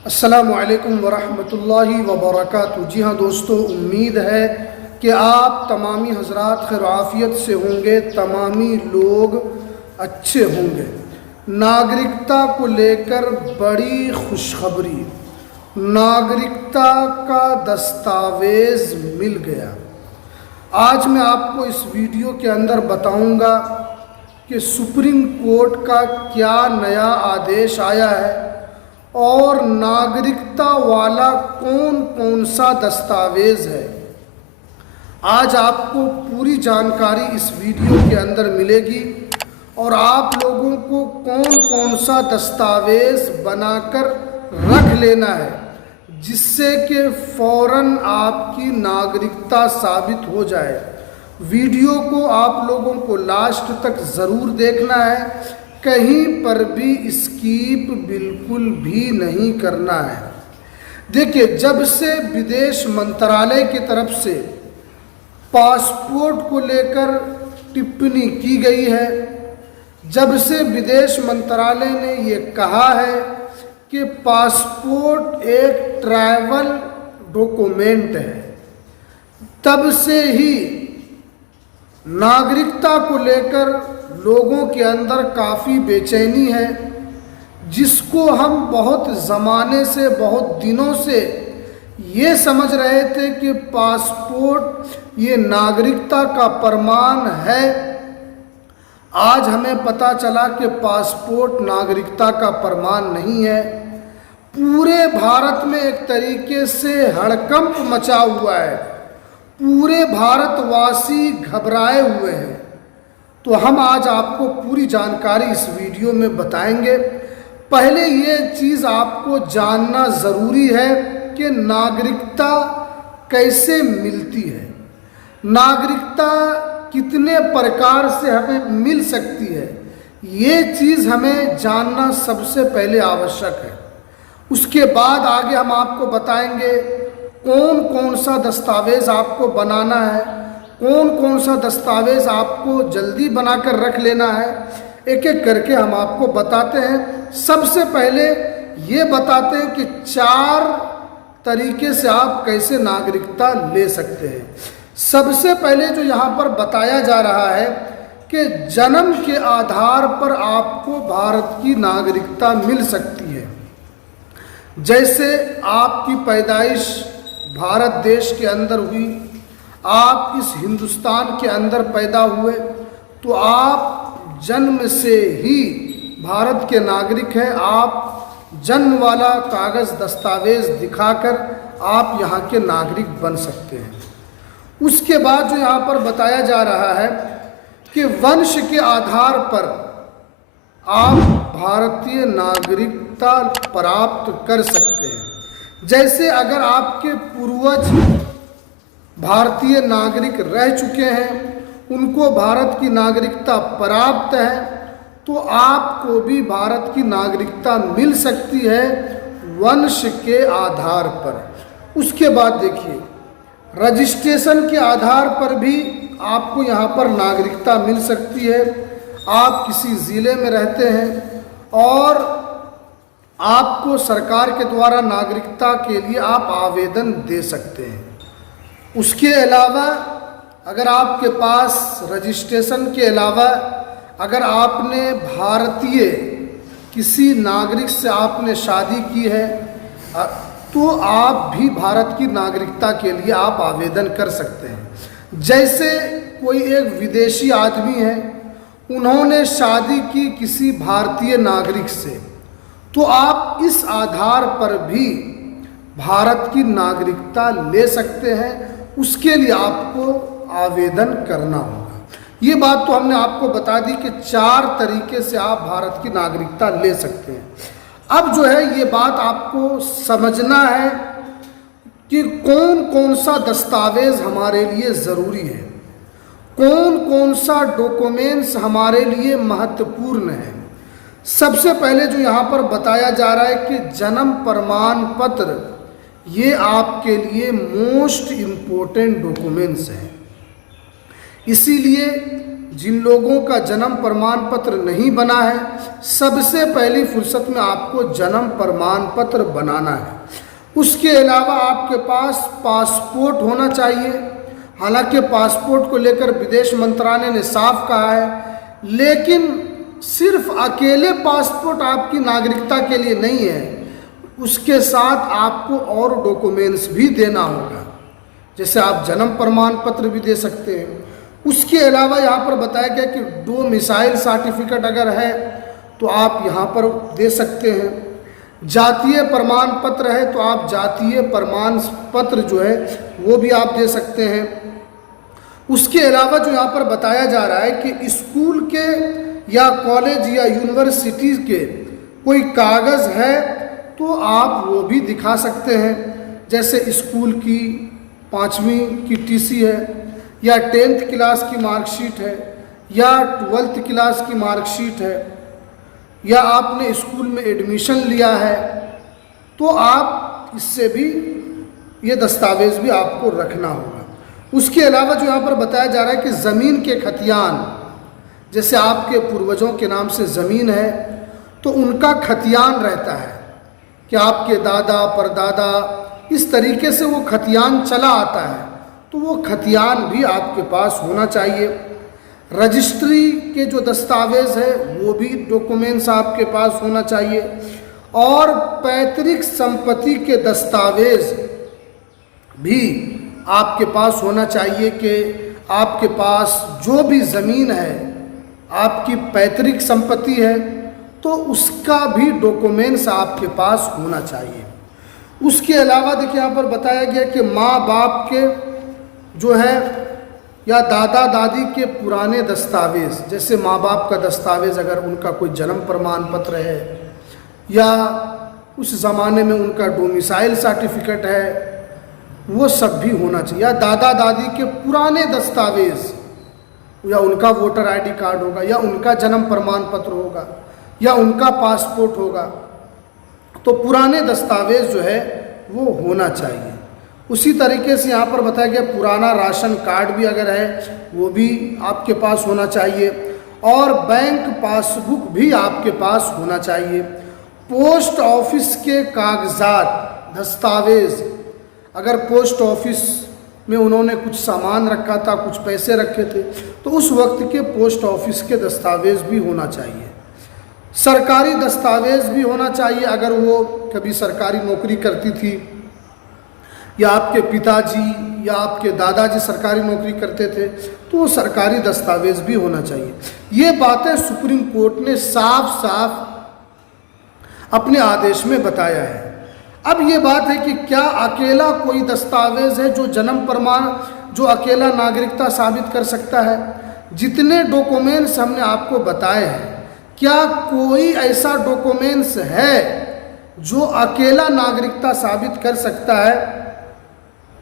अस्सलामु अलैकुम वरहमतुल्लाहि वबरकातुहू। जी हाँ दोस्तों, उम्मीद है कि आप तमामी हजरात खैर आफियत से होंगे, तमामी लोग अच्छे होंगे। नागरिकता को लेकर बड़ी खुशखबरी, नागरिकता का दस्तावेज़ मिल गया। आज मैं आपको इस वीडियो के अंदर बताऊंगा कि सुप्रीम कोर्ट का क्या नया आदेश आया है और नागरिकता वाला कौन कौन सा दस्तावेज़ है। आज आपको पूरी जानकारी इस वीडियो के अंदर मिलेगी और आप लोगों को कौन कौन सा दस्तावेज़ बनाकर रख लेना है जिससे कि फ़ौरन आपकी नागरिकता साबित हो जाए। वीडियो को आप लोगों को लास्ट तक ज़रूर देखना है, कहीं पर भी स्किप बिल्कुल भी नहीं करना है। देखिए, जब से विदेश मंत्रालय की तरफ से पासपोर्ट को लेकर टिप्पणी की गई है, जब से विदेश मंत्रालय ने ये कहा है कि पासपोर्ट एक ट्रैवल डॉक्यूमेंट है, तब से ही नागरिकता को लेकर लोगों के अंदर काफ़ी बेचैनी है, जिसको हम बहुत ज़माने से, बहुत दिनों से ये समझ रहे थे कि पासपोर्ट ये नागरिकता का प्रमाण है। आज हमें पता चला कि पासपोर्ट नागरिकता का प्रमाण नहीं है। पूरे भारत में एक तरीके से हड़कंप मचा हुआ है, पूरे भारतवासी घबराए हुए हैं। तो हम आज आपको पूरी जानकारी इस वीडियो में बताएंगे। पहले ये चीज़ आपको जानना ज़रूरी है कि नागरिकता कैसे मिलती है, नागरिकता कितने प्रकार से हमें मिल सकती है, ये चीज़ हमें जानना सबसे पहले आवश्यक है। उसके बाद आगे हम आपको बताएंगे कौन कौन सा दस्तावेज़ आपको बनाना है, कौन कौन सा दस्तावेज़ आपको जल्दी बनाकर रख लेना है। एक एक करके हम आपको बताते हैं। सबसे पहले ये बताते हैं कि 4 तरीके से आप कैसे नागरिकता ले सकते हैं। सबसे पहले जो यहाँ पर बताया जा रहा है कि जन्म के आधार पर आपको भारत की नागरिकता मिल सकती है। जैसे आपकी पैदाइश भारत देश के अंदर हुई, आप इस हिंदुस्तान के अंदर पैदा हुए, तो आप जन्म से ही भारत के नागरिक हैं। आप जन्म वाला कागज़ दस्तावेज़ दिखाकर आप यहाँ के नागरिक बन सकते हैं। उसके बाद जो यहाँ पर बताया जा रहा है कि वंश के आधार पर आप भारतीय नागरिकता प्राप्त कर सकते हैं। जैसे अगर आपके पूर्वज भारतीय नागरिक रह चुके हैं, उनको भारत की नागरिकता प्राप्त है, तो आपको भी भारत की नागरिकता मिल सकती है वंश के आधार पर। उसके बाद देखिए, रजिस्ट्रेशन के आधार पर भी आपको यहाँ पर नागरिकता मिल सकती है। आप किसी ज़िले में रहते हैं और आपको सरकार के द्वारा नागरिकता के लिए आप आवेदन दे सकते हैं। उसके अलावा अगर आपके पास रजिस्ट्रेशन के अलावा अगर आपने भारतीय किसी नागरिक से आपने शादी की है, तो आप भी भारत की नागरिकता के लिए आप आवेदन कर सकते हैं। जैसे कोई एक विदेशी आदमी है, उन्होंने शादी की किसी भारतीय नागरिक से, तो आप इस आधार पर भी भारत की नागरिकता ले सकते हैं। उसके लिए आपको आवेदन करना होगा। ये बात तो हमने आपको बता दी कि 4 तरीके से आप भारत की नागरिकता ले सकते हैं। अब जो है ये बात आपको समझना है कि कौन कौन सा दस्तावेज़ हमारे लिए ज़रूरी है, कौन कौन सा डॉक्यूमेंट्स हमारे लिए महत्वपूर्ण है। सबसे पहले जो यहाँ पर बताया जा रहा है कि जन्म प्रमाण पत्र, ये आपके लिए मोस्ट इम्पोर्टेंट डॉक्यूमेंट्स हैं। इसीलिए जिन लोगों का जन्म प्रमाण पत्र नहीं बना है, सबसे पहली फुर्सत में आपको जन्म प्रमाण पत्र बनाना है। उसके अलावा आपके पास पासपोर्ट होना चाहिए। हालांकि पासपोर्ट को लेकर विदेश मंत्रालय ने साफ कहा है, लेकिन सिर्फ अकेले पासपोर्ट आपकी नागरिकता के लिए नहीं है, उसके साथ आपको और डॉक्यूमेंट्स भी देना होगा। जैसे आप जन्म प्रमाण पत्र भी दे सकते हैं। उसके अलावा यहाँ पर बताया गया कि डोमिसाइल सर्टिफिकेट अगर है तो आप यहाँ पर दे सकते हैं। जातीय प्रमाण पत्र है तो आप जातीय प्रमाण पत्र जो है वो भी आप दे सकते हैं। उसके अलावा जो यहाँ पर बताया जा रहा है कि स्कूल के या कॉलेज या यूनिवर्सिटी के कोई कागज़ है तो आप वो भी दिखा सकते हैं। जैसे स्कूल की 5वीं की टीसी है, या 10th क्लास की मार्कशीट है, या 12th क्लास की मार्कशीट है, या आपने स्कूल में एडमिशन लिया है, तो आप इससे भी ये दस्तावेज भी आपको रखना होगा। उसके अलावा जो यहाँ पर बताया जा रहा है कि ज़मीन के खतियान, जैसे आपके पूर्वजों के नाम से ज़मीन है तो उनका खतियान रहता है कि आपके दादा परदादा इस तरीके से वो खतियान चला आता है, तो वो खतियान भी आपके पास होना चाहिए। रजिस्ट्री के जो दस्तावेज़ है वो भी डॉक्यूमेंट्स आपके पास होना चाहिए। और पैतृक संपत्ति के दस्तावेज भी आपके पास होना चाहिए कि आपके पास जो भी ज़मीन है, आपकी पैतृक संपत्ति है, तो उसका भी डॉक्यूमेंट्स आपके पास होना चाहिए। उसके अलावा देखिए यहाँ पर बताया गया कि माँ बाप के जो है या दादा दादी के पुराने दस्तावेज़, जैसे माँ बाप का दस्तावेज़ अगर उनका कोई जन्म प्रमाण पत्र है या उस ज़माने में उनका डोमिसाइल सर्टिफिकेट है, वो सब भी होना चाहिए। या दादा दादी के पुराने दस्तावेज़, या उनका वोटर आईडी कार्ड होगा, या उनका जन्म प्रमाण पत्र होगा, या उनका पासपोर्ट होगा, तो पुराने दस्तावेज़ जो है वो होना चाहिए। उसी तरीके से यहाँ पर बताया गया पुराना राशन कार्ड भी अगर है वो भी आपके पास होना चाहिए। और बैंक पासबुक भी आपके पास होना चाहिए। पोस्ट ऑफिस के कागजात दस्तावेज़, अगर पोस्ट ऑफिस में उन्होंने कुछ सामान रखा था, कुछ पैसे रखे थे, तो उस वक्त के पोस्ट ऑफिस के दस्तावेज़ भी होना चाहिए। सरकारी दस्तावेज़ भी होना चाहिए, अगर वो कभी सरकारी नौकरी करती थी, या आपके पिताजी या आपके दादाजी सरकारी नौकरी करते थे, तो वो सरकारी दस्तावेज़ भी होना चाहिए। ये बातें सुप्रीम कोर्ट ने साफ साफ अपने आदेश में बताया है। अब ये बात है कि क्या अकेला कोई दस्तावेज़ है जो जन्म प्रमाण, जो अकेला नागरिकता साबित कर सकता है? जितने डॉक्यूमेंट्स हमने आपको बताए हैं, क्या कोई ऐसा डॉक्यूमेंट्स है जो अकेला नागरिकता साबित कर सकता है?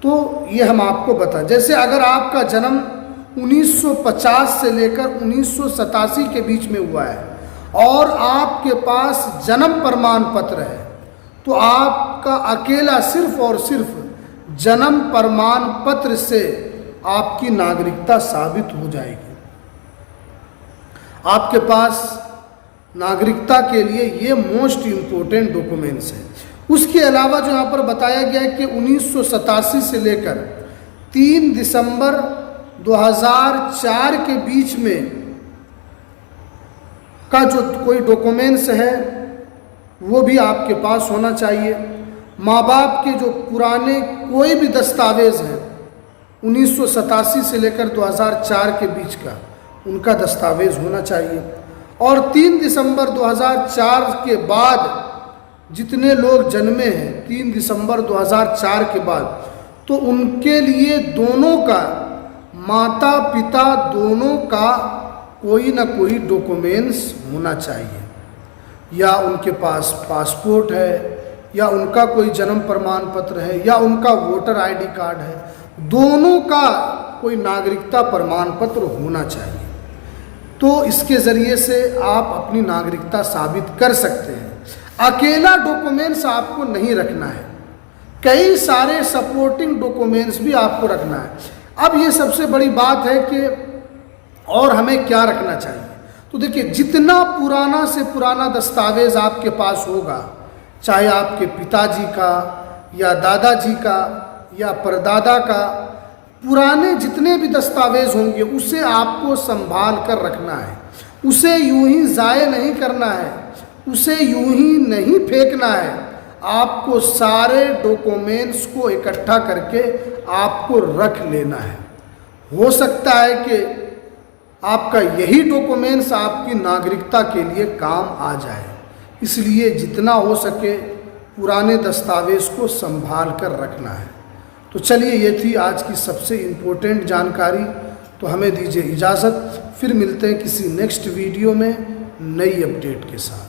तो ये हम आपको बता, जैसे अगर आपका जन्म 1950 से लेकर 1987 के बीच में हुआ है और आपके पास जन्म प्रमाण पत्र है, तो आपका अकेला सिर्फ और सिर्फ जन्म प्रमाण पत्र से आपकी नागरिकता साबित हो जाएगी। आपके पास नागरिकता के लिए ये मोस्ट इम्पोर्टेंट डॉक्यूमेंट्स है। उसके अलावा जो यहाँ पर बताया गया है कि 1987 से लेकर 3 दिसंबर 2004 के बीच में का जो कोई डॉक्यूमेंट्स है वो भी आपके पास होना चाहिए। माँ बाप के जो पुराने कोई भी दस्तावेज़ हैं 1987 से लेकर 2004 के बीच का, उनका दस्तावेज़ होना चाहिए। और 3 दिसंबर 2004 के बाद जितने लोग जन्मे हैं 3 दिसंबर 2004 के बाद, तो उनके लिए दोनों का, माता पिता दोनों का कोई ना कोई डॉक्यूमेंट्स होना चाहिए। या उनके पास पासपोर्ट है, या उनका कोई जन्म प्रमाण पत्र है, या उनका वोटर आईडी कार्ड है, दोनों का कोई नागरिकता प्रमाण पत्र होना चाहिए। तो इसके ज़रिए से आप अपनी नागरिकता साबित कर सकते हैं। अकेला डॉक्यूमेंट्स आपको नहीं रखना है, कई सारे सपोर्टिंग डॉक्यूमेंट्स भी आपको रखना है। अब ये सबसे बड़ी बात है कि और हमें क्या रखना चाहिए। तो देखिए, जितना पुराना से पुराना दस्तावेज आपके पास होगा, चाहे आपके पिताजी का या दादाजी का या परदादा का, पुराने जितने भी दस्तावेज होंगे उसे आपको संभाल कर रखना है। उसे यूं ही ज़ाय नहीं करना है, उसे यूं ही नहीं फेंकना है। आपको सारे डॉक्यूमेंट्स को इकट्ठा करके आपको रख लेना है। हो सकता है कि आपका यही डॉक्यूमेंट्स आपकी नागरिकता के लिए काम आ जाए, इसलिए जितना हो सके पुराने दस्तावेज को संभाल कर रखना है। तो चलिए, ये थी आज की सबसे इम्पोर्टेंट जानकारी। तो हमें दीजिए इजाज़त, फिर मिलते हैं किसी नेक्स्ट वीडियो में नई अपडेट के साथ।